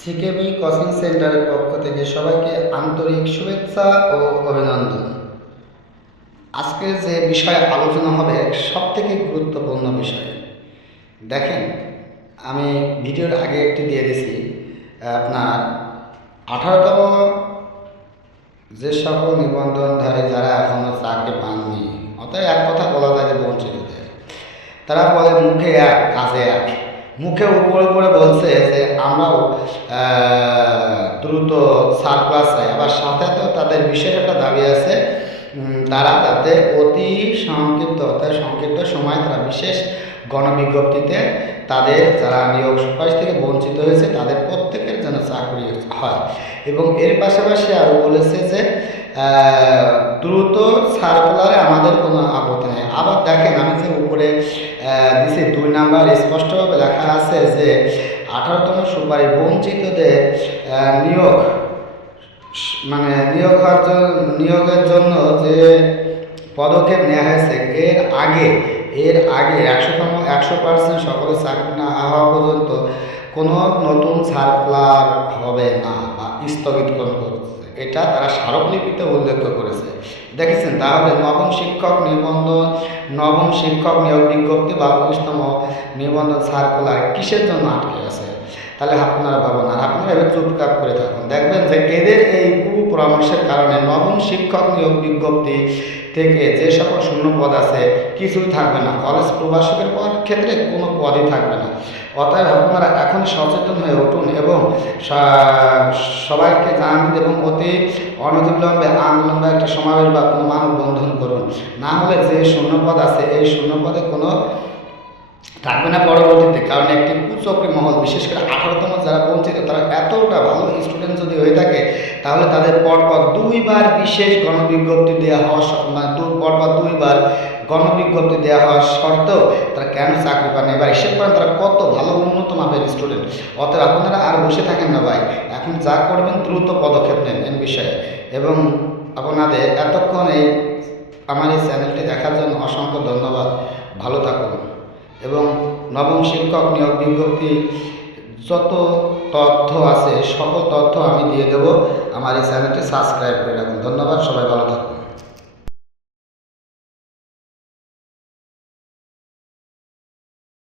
CKB coaching সেন্টারের পক্ষ থেকে সবাইকে আন্তরিক শুভেচ্ছা ও অভিনন্দন। আজকে যে বিষয়ে আলোচনা হবে সবথেকে গুরুত্বপূর্ণ বিষয়। দেখেন, আমি ভিডিওর আগে একটি দিয়ে দিয়েছি আপনার 18তম যে সকল নিবন্ধনধারী যারা এখনও চাকরি পাননি, অতএব এক কথা বলা যায় যে বঞ্চিতদের, তারা বলে মুখে এক কাজে এক। মুখে উপরে উপরে বলছে যে আমরাও দ্রুত সারপ্লাস চাই, আবার সাথে তো তাদের বিশেষ একটা দাবি আছে, তারা যাতে অতি সংক্ষিপ্ত সময় তারা বিশেষ গণবিজ্ঞপ্তিতে তাদের যারা নিয়োগ সুপারিশ থেকে বঞ্চিত হয়েছে তাদের প্রত্যেকের যেন চাকরি হয়। এবং এর পাশাপাশি আরও বলেছে যে দ্রুত সার্কুলারে আমাদের কোনো আপত্তি নেই। আবার দেখেন, আমি যে উপরে দিছি 2 নাম্বার স্পষ্টভাবে লেখা আছে যে 18তম সুপারিশ বঞ্চিতদের নিয়োগের জন্য যে পদক্ষেপ নেওয়া হয়েছে এর আগে 100% সকলে চাকরি না হওয়া পর্যন্ত কোনো নতুন সার্কুলার হবে না বা স্থগিতকরণ করছে, এটা তারা স্মারকলিপিতে উল্লেখ করেছে। দেখেছেন, তাহলে নবম শিক্ষক নিয়োগ বিজ্ঞপ্তি বা 19তম নিবন্ধন সার্কুলার কিসের জন্য আটকে আছে? তাহলে আপনারা ভাবুন, আর আপনারা এবার চুপচাপ করে থাকুন। দেখবেন যে এদের এই কুপরামর্শের কারণে নবম শিক্ষক নিয়োগ বিজ্ঞপ্তি থেকে যে সকল শূন্য পদ আছে কিছুই থাকবে না, কলেজ প্রবাসকের ক্ষেত্রে কোনো পদই থাকবে না। অতএব আপনারা এখন সচেতন হয়ে উঠুন এবং সবাইকে জানান এবং অতি অনতিবিলম্বে আন্দোলন বা একটা সমাবেশ বা কোনো মানববন্ধন করুন। না হলে যে শূন্যপদ আছে এই শূন্যপদে কোনো থাকবে না পরবর্তীতে। কারণ একটি কুচক্রী মহল, বিশেষ করে 18তম যারা বঞ্চিত, তারা এতটা ভালো স্টুডেন্ট যদি হয়ে থাকে তাহলে তাদের পরপর 2বার বিশেষ গণবিজ্ঞপ্তি দেওয়া হওয়া পরপর 2বার গণবিজ্ঞপ্তি দেওয়া হওয়ার সত্ত্বেও তারা কেন চাকরি পান? এবার হিসেব করেন তারা কত ভালো উন্নত মাপের স্টুডেন্ট। অতএব আপনারা আর বসে থাকেন না ভাই, এখন যা করবেন দ্রুত পদক্ষেপ নেন এই বিষয়ে। এবং আপনাদের এতক্ষণ আমার এই চ্যানেলটি দেখার জন্য অসংখ্য ধন্যবাদ। ভালো থাকুন এবং নবম শিক্ষক নিয়োগ বিজ্ঞপ্তি যত তথ্য আছে সকল তথ্য আমি দিয়ে দেব। আমার এই চ্যানেলটি সাবস্ক্রাইব করে রাখুন। ধন্যবাদ, সবাই ভালো থাকুন।